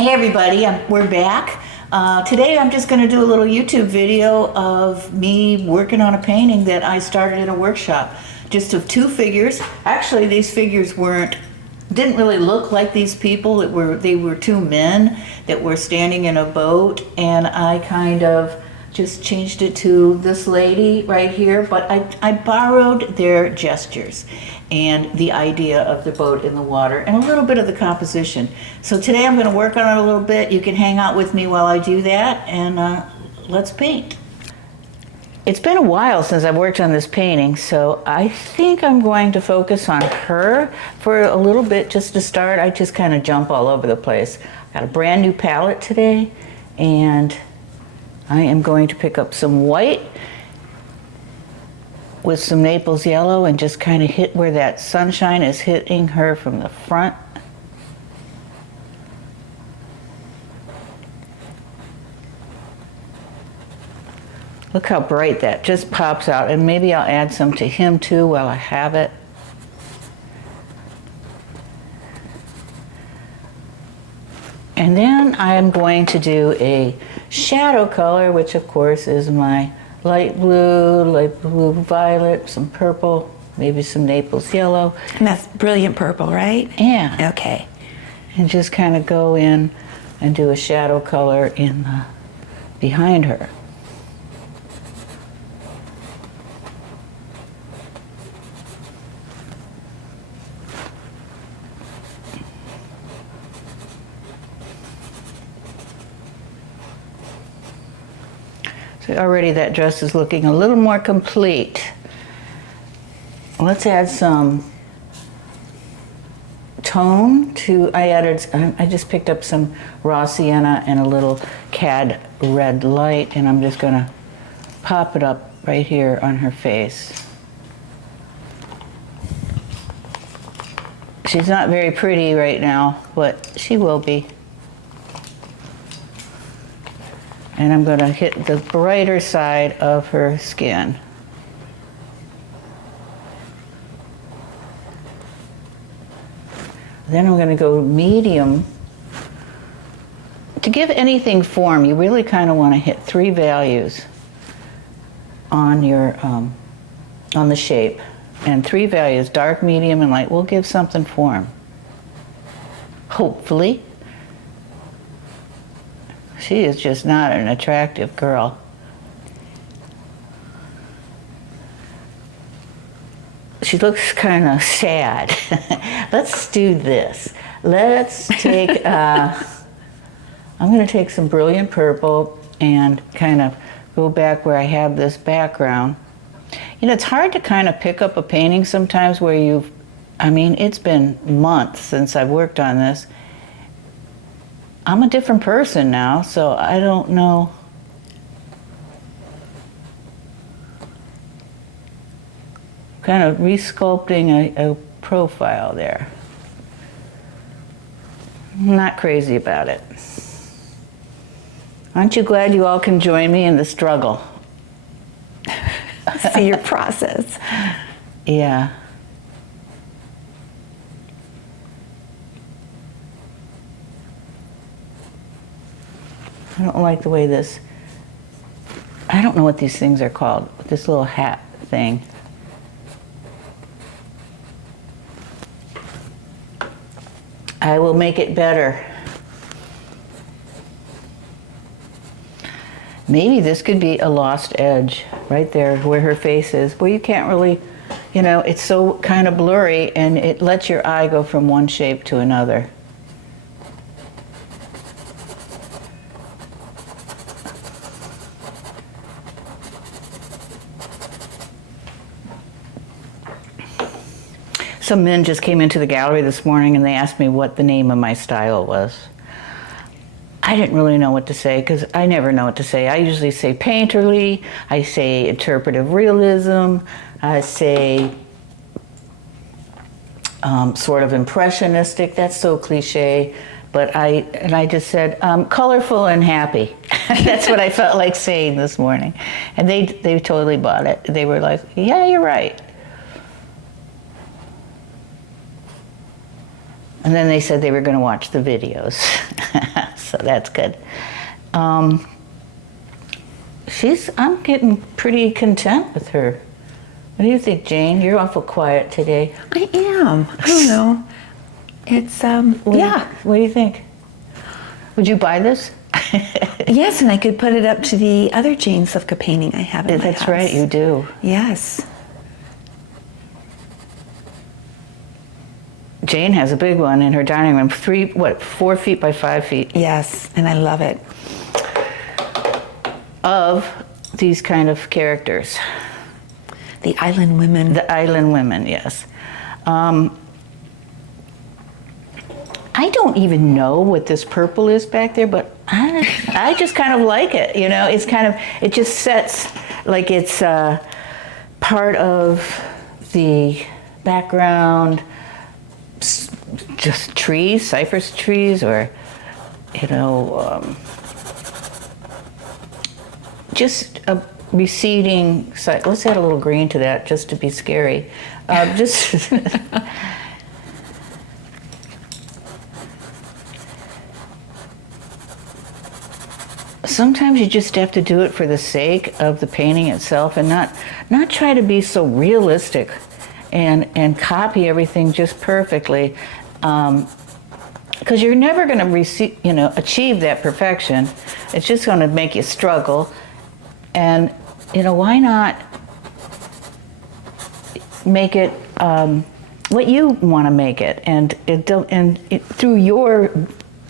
Hey everybody, we're back. Today I'm just going to do a little YouTube video of me working on a painting that I started in a workshop. Just of two figures. Actually, these figures didn't really look like these people. They were two men that were standing in a boat, and I kind of just changed it to this lady right here, but I borrowed their gestures and the idea of the boat in the water and a little bit of the composition. So today I'm going to work on it a little bit. You can hang out with me while I do that, and let's paint. It's been a while since I've worked on this painting, so I think I'm going to focus on her for a little bit just to start. I just kind of jump all over the place. Got a brand new palette today, and I am going to pick up some white with some Naples yellow and just kind of hit where that sunshine is hitting her from the front. Look how bright that just pops out, and maybe I'll add some to him too while I have it. And then I'm going to do a shadow color, which of course is my light blue violet, some purple, maybe some Naples yellow. And that's brilliant purple, right? Yeah. Okay. And just kind of go in and do a shadow color in behind her. So already that dress is looking a little more complete. Let's add some tone to, I just picked up some raw sienna and a little cad red light, and I'm just gonna pop it up right here on her face. She's not very pretty right now, but she will be. And I'm going to hit the brighter side of her skin. Then I'm going to go medium. To give anything form, you really kind of want to hit three values on your on the shape, and three values: dark, medium, and light will give something form. Hopefully. She is just not an attractive girl. She looks kind of sad. Let's do this. Let's take, I'm going to take some brilliant purple and kind of go back where I have this background. You know, it's hard to kind of pick up a painting sometimes where it's been months since I've worked on this. I'm a different person now, so I don't know. Kind of resculpting a profile there. I'm not crazy about it. Aren't you glad you all can join me in the struggle? See your process. Yeah. I don't like the way I don't know what these things are called, this little hat thing. I will make it better. Maybe this could be a lost edge right there where her face is, where you can't really, it's so kind of blurry, and it lets your eye go from one shape to another. Some men just came into the gallery this morning and they asked me what the name of my style was. I didn't really know what to say, because I never know what to say. I usually say painterly, I say interpretive realism, I say sort of impressionistic. That's so cliche, but I just said colorful and happy. That's what I felt like saying this morning, and they totally bought it. They were like, "Yeah, you're right." And then they said they were going to watch the videos. So that's good. I'm getting pretty content with her. What do you think, Jane? You're awful quiet today. I am. I don't know. It's, yeah. What do you think? Would you buy this? Yes, and I could put it up to the other Jane Slivka painting I have in my That's house. right, you do. Yes. Jane has a big one in her dining room, 4 feet by 5 feet. Yes, and I love it. Of these kind of characters. The island women. The island women, yes. I don't even know what this purple is back there, but I just kind of like it, you know? It's kind of, it just sets, like it's part of the background, just trees, cypress trees, or, you know, just a receding, let's add a little green to that just to be scary. Just sometimes you just have to do it for the sake of the painting itself and not try to be so realistic and copy everything just perfectly, because you're never going to achieve that perfection. It's just going to make you struggle. And why not make it what you want to make it, and through your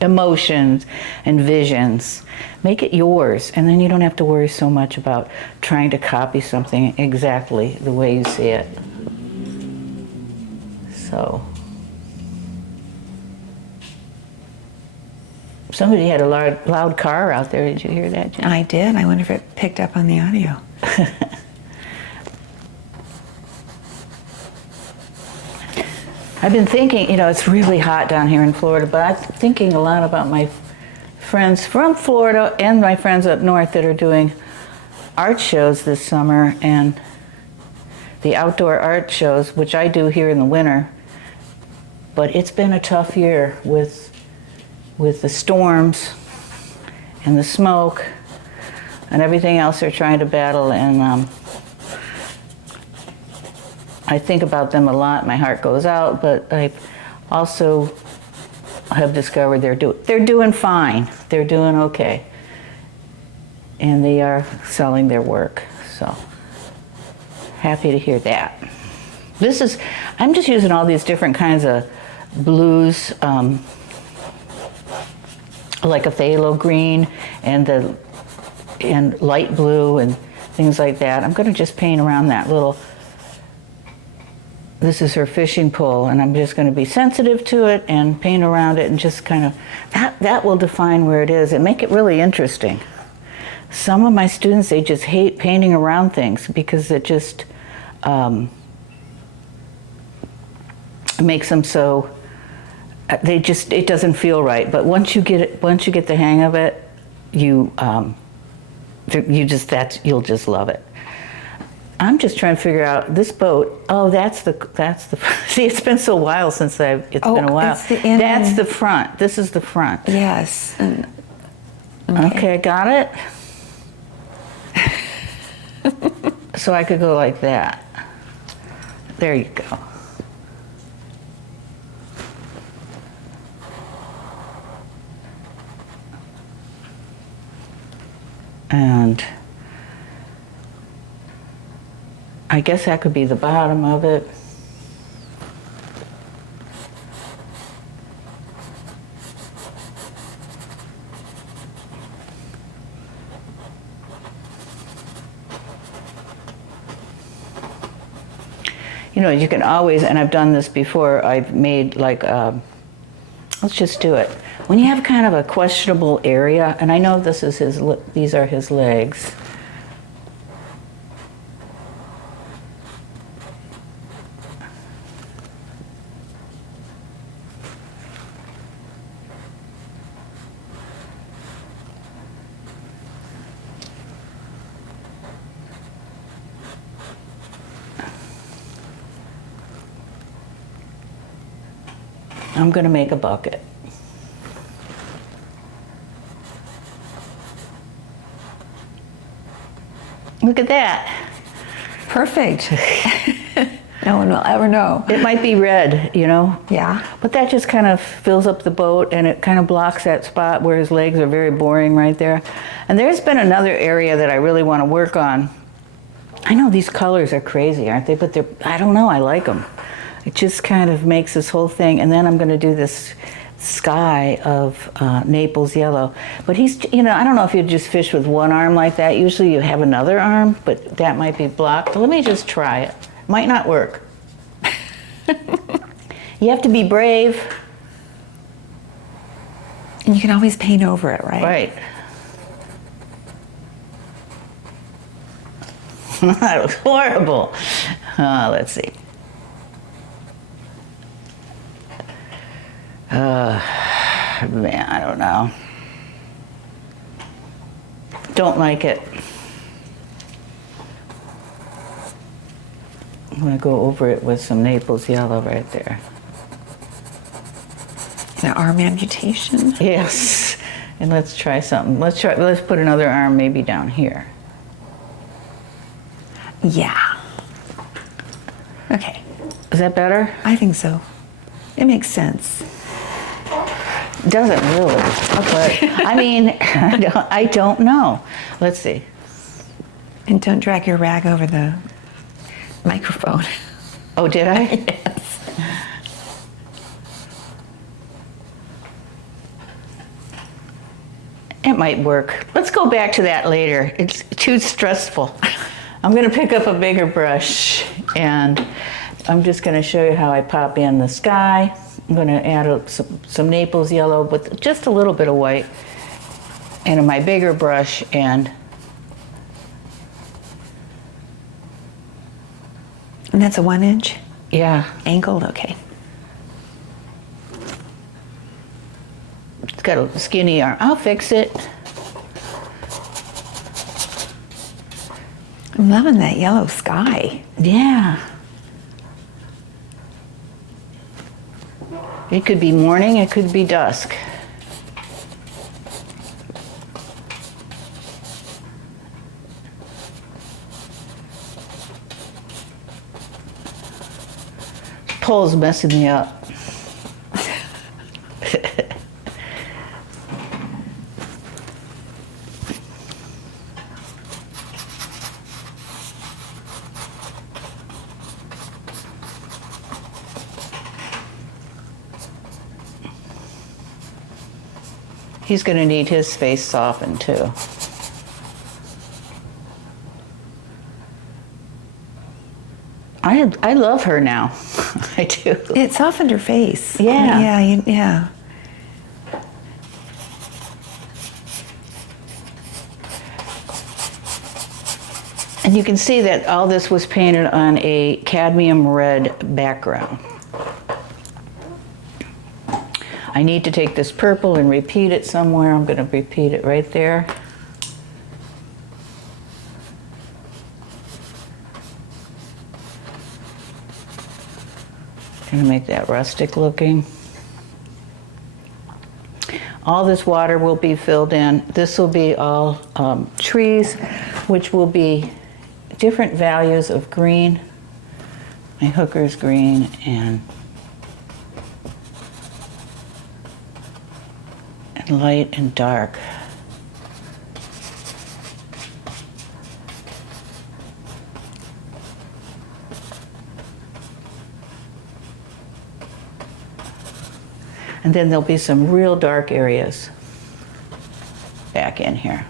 emotions and visions, make it yours, and then you don't have to worry so much about trying to copy something exactly the way you see it. So, somebody had a loud car out there. Did you hear that, Jen? I did. I wonder if it picked up on the audio. I've been thinking, it's really hot down here in Florida, but I'm thinking a lot about my friends from Florida and my friends up north that are doing art shows this summer, and the outdoor art shows, which I do here in the winter. But it's been a tough year with the storms and the smoke and everything else they're trying to battle, and I think about them a lot. My heart goes out, but I also have discovered they're doing fine. They're doing okay, and they are selling their work. So happy to hear that. I'm just using all these different kinds of blues, like a phthalo green and light blue and things like that. I'm going to just paint around that little. This is her fishing pole, and I'm just going to be sensitive to it and paint around it, and just kind of that will define where it is and make it really interesting. Some of my students, they just hate painting around things because it just makes them so. It doesn't feel right. But once you get the hang of it, you'll just love it. I'm just trying to figure out this boat. Oh, that's the. See, it's been so while since it's been a while. That's the front. This is the front. Yes. Okay, got it. So I could go like that. There you go. And I guess that could be the bottom of it. You can always, and I've done this before, I've made like, let's just do it. When you have kind of a questionable area, and I know these are his legs. I'm going to make a bucket. Look at that. Perfect. No one will ever know. It might be red, you know? Yeah. But that just kind of fills up the boat, and it kind of blocks that spot where his legs are very boring right there. And there's been another area that I really want to work on. I know these colors are crazy, aren't they? But they're, I don't know, I like them. It just kind of makes this whole thing. And then I'm going to do this sky of Naples yellow. But he's, you know, I don't know if you just fish with one arm like that. Usually you have another arm, but that might be blocked. Let me just try it. Might not work. You have to be brave. And you can always paint over it, right? Right. That was horrible. Let's see. Man, I don't know. Don't like it. I'm going to go over it with some Naples yellow right there. An arm amputation. Yes. And let's try something. Let's put another arm maybe down here. Yeah. Okay. Is that better? I think so. It makes sense. Doesn't really, but I mean, I don't know. Let's see. And don't drag your rag over the microphone. Oh, did I? Yes. It might work. Let's go back to that later. It's too stressful. I'm going to pick up a bigger brush, and I'm just going to show you how I pop in the sky. I'm going to add some Naples yellow with just a little bit of white into my bigger brush, and that's a 1 inch? yeah. Angled, okay. It's got a skinny arm. I'll fix it. I'm loving that yellow sky. Yeah. It could be morning, it could be dusk. Pole's messing me up. He's going to need his face softened too. I love her now. I do. It softened her face. Yeah. Yeah. And you can see that all this was painted on a cadmium red background. I need to take this purple and repeat it somewhere. I'm going to repeat it right there. Going to make that rustic looking. All this water will be filled in. This will be all trees, which will be different values of green. My hooker's green and light and dark. And then there'll be some real dark areas back in here.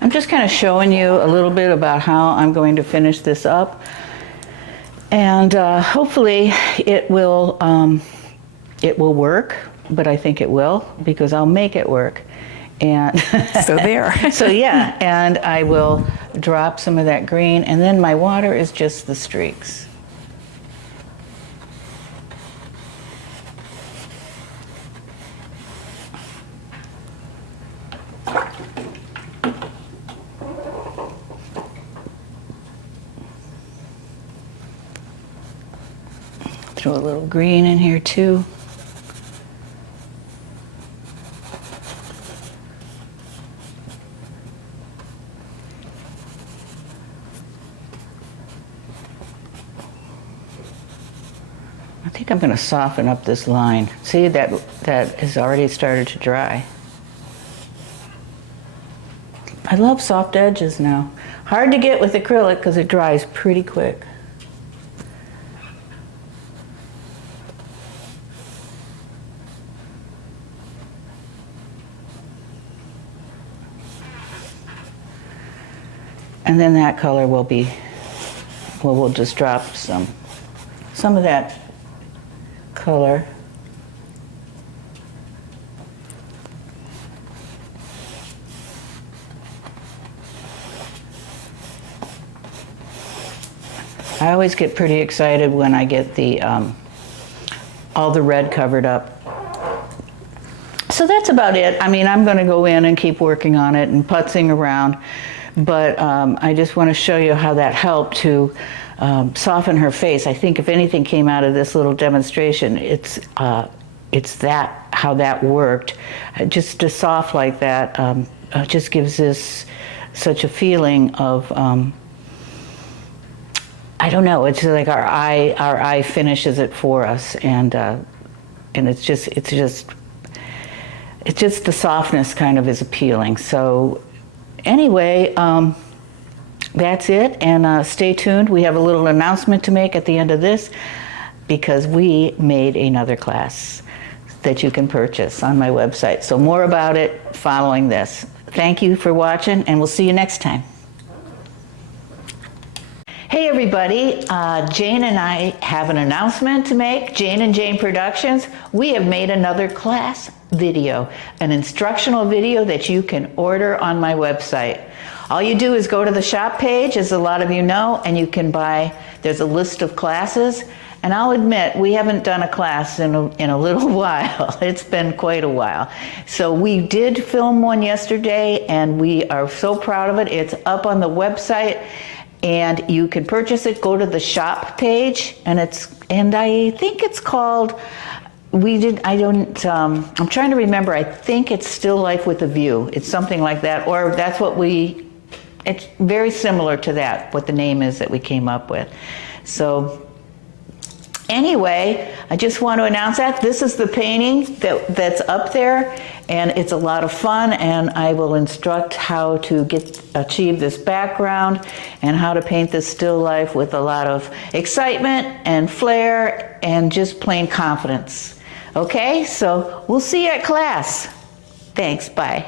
I'm just kind of showing you a little bit about how I'm going to finish this up. And hopefully it will work, but I think it will because I'll make it work. And So there. So yeah, and I will drop some of that green, and then my water is just the streaks. Throw a little green in here too. I think I'm going to soften up this line. See, that has already started to dry. I love soft edges now. Hard to get with acrylic because it dries pretty quick. And then that color will be, well, we'll just drop some of that color. I always get pretty excited when I get the all the red covered up. So that's about it. I mean, I'm going to go in and keep working on it and putzing around, but I just want to show you how that helped to soften her face. I think if anything came out of this little demonstration, it's that how that worked. Just to soft like that just gives this such a feeling of I don't know. It's like our eye finishes it for us, and it's just the softness kind of is appealing. So anyway, that's it, and stay tuned. We have a little announcement to make at the end of this because we made another class that you can purchase on my website. So more about it following this. Thank you for watching, and we'll see you next time. Hey everybody, Jane and I have an announcement to make. Jane and Jane Productions, we have made another class video, an instructional video that you can order on my website. All you do is go to the shop page, as a lot of you know, and you can buy, there's a list of classes. And I'll admit, we haven't done a class in a little while. It's been quite a while. So we did film one yesterday, and we are so proud of it. It's up on the website, and you can purchase it. Go to the shop page, and I think it's called, I'm trying to remember, I think it's Still Life with a View. It's something like that, or that's what it's very similar to that, what the name is that we came up with. So anyway, I just want to announce that this is the painting that's up there, and it's a lot of fun, and I will instruct how to achieve this background and how to paint this still life with a lot of excitement and flair and just plain confidence. Okay, so we'll see you at class. Thanks, bye.